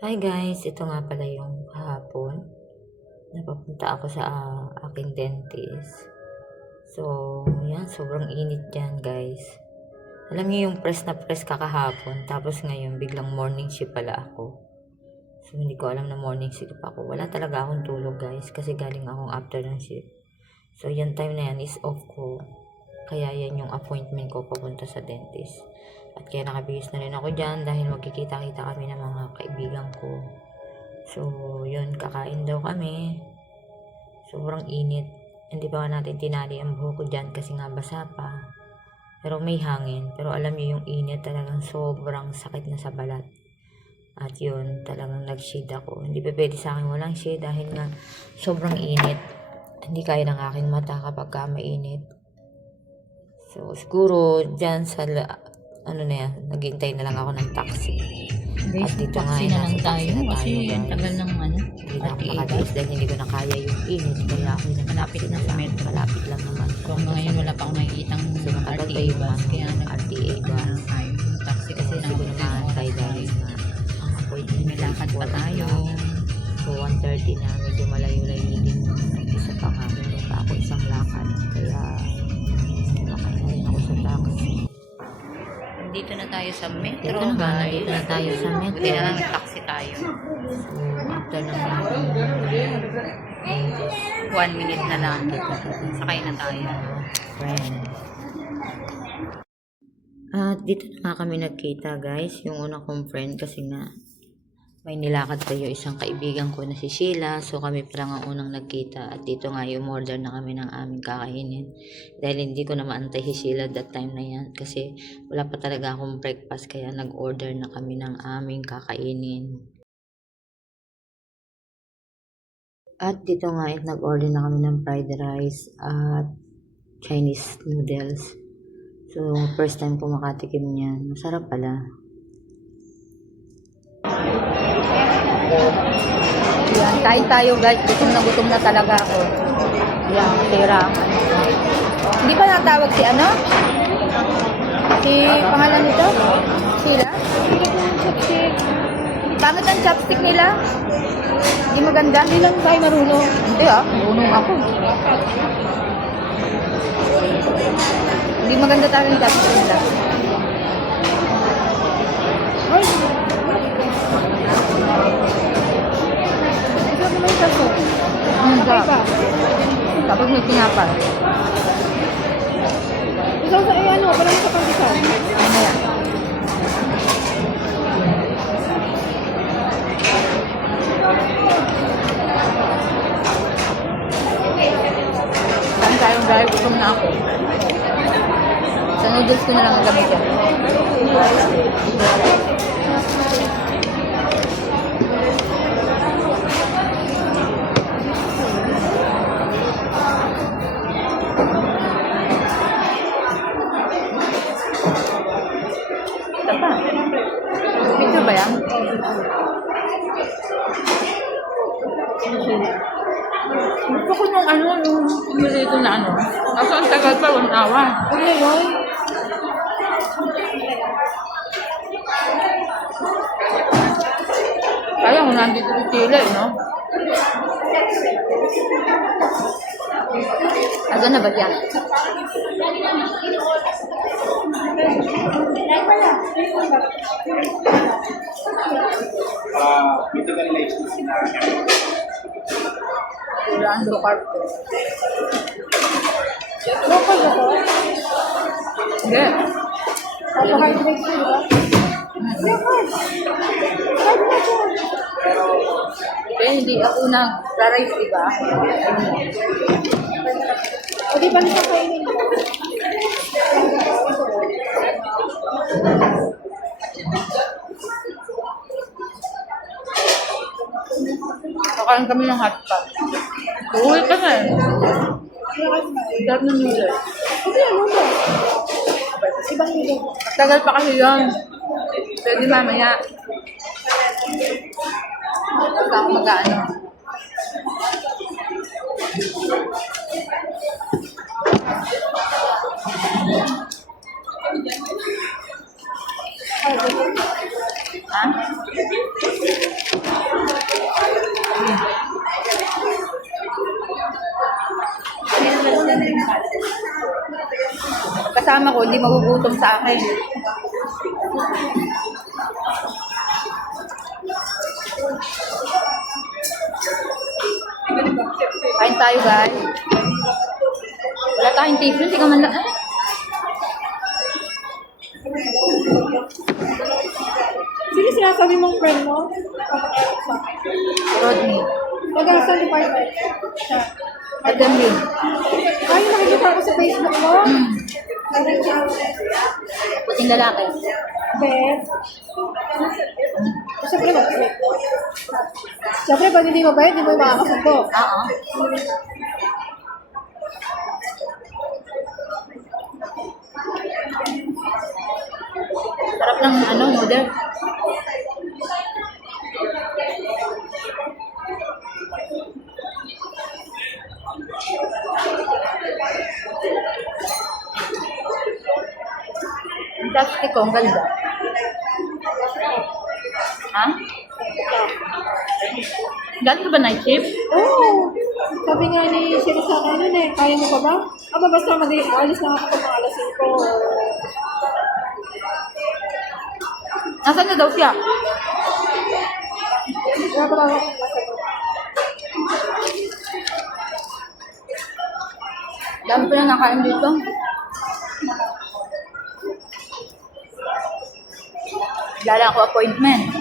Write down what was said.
Hi guys, ito nga pala yung kahapon. Napapunta ako sa aking dentist. So, yan, sobrang init dyan guys. Alam niyo yung press na press kakahapon, tapos ngayon biglang morning shift pala ako. So, hindi ko alam na morning shift ako. Wala talaga akong tulog guys, kasi galing akong afternoon shift. So, yung time na yan is off ko. Kaya yan yung appointment ko papunta sa dentist. At kaya nakabihis na rin ako dyan dahil magkikita-kita kami ng mga kaibigan ko. So, yun, kakain daw kami. Sobrang init. Hindi pa natin tinali ang buhok ko dyan kasi nga basa pa. Pero may hangin. Pero alam niyo yung init talagang sobrang sakit na sa balat. At yun, talagang nag-shade ako. Hindi pa pwede sa akin walang shade dahil nga sobrang init. Hindi kaya ng aking mata kapag mainit. So, siguro dyan sa ano na yan, naghihintay na lang ako ng taxi. Guys, At dito nga taxi ay na nasa lang tayo taxi na kasi tayo, ang guys. tagal ng Hindi na ako RTA makatiis bus. dahil hindi ko na kaya yung init. Kaya ako Malapit na sa metro. Malapit lang naman. So hanggang ngayon wala pa akong nakikitang So, matagal pa RTA yung bus. Kaya RTA bus. tayo. Taxi kasi Kasi ko naman tayo dahil nga ang appointment may lakad pa tayo. So, 1:30 na. Medyo malayo-layo din. Isa pa nga. Meron pa ako isang lakad. Kaya, makay na rin ako sa taxi. Dito na tayo sa metro. Dito na nga. Dito na tayo sa metro. Buti na lang taxi tayo. So, after ng natin, 1 minute na lang. Sakay na tayo. friend. At dito na nga kami nagkita guys, yung una kong friend kasi nga may nilakad pa yung isang kaibigan ko na si Sheila. So kami pa lang ang unang nagkita at dito nga yung order na kami ng aming kakainin. Dahil hindi ko na maantay si Sheila that time na yan kasi wala pa talaga akong breakfast kaya nag-order na kami ng aming kakainin. At dito nga nag-order na kami ng fried rice at Chinese noodles. So, first time ko makatikim niyan. Masarap pala. Yan, kain tayo guys. Gutom na talaga ako. Yan, tira. Hindi pa natawag si ano? Si pangalan nito? Sila? Chopstick. Pangit ang chopstick nila. Hindi maganda. Hindi lang tayo marunong. Hindi marunong ako. Hindi maganda talaga yung chopstick nila. Ay! Ito mo yung kaso. Tapos may tinapay. Ikaw sa ano, parang sa pagkikaw. Ano yan? Saan tayong dahil gutom na ako. Sa noodles ko na lang ang gamitin. Ito pa. Picture ba yan? Gusto ko nung yung pumilito na Kaso ang tagal pa, 1 hour. Ano yun? Kaya kung nandito si Chile, no? Asan na ba siya? Leandro Carpo. Local ako. Hindi. Carbohydrates yun, di ba? Local. Sabi na po. Kaya hindi ako nag-rice, di ba? O di ba nito kainin? Nakain kami ng hotpot. Uwi ka na eh. Sarap ng noodles. Ano yan, ano? Ibang nilo. Tagal pa kasi yun. Pwede mamaya. Basta ako mag-ano. Ha? kasama ko, hindi magugutom sa akin. Kain tayo, guys. Wala tayong tissue, hindi ka man lang. Sino sinasabi mong friend mo? Rodney. Nag-asa department. Siya. Assembly. Ay, nakikita ko sa Facebook mo. Puting lalaki. Beth. Siyempre ba? Siyempre, pag hindi mo ba, hindi mo makakasundo. Oo. Sarap ng noodle. Ang plastic ko, ang ganda. Ha? Galing ka ba night shift? Oo. Sabi nga ni Sherry sa akin nun eh, kaya mo pa ba? Aba, basta alis na ako pag mga alas 5. Nasaan na daw siya? Kaya pala ako nasa Dami pa na nakain dito. Gala ako appointment.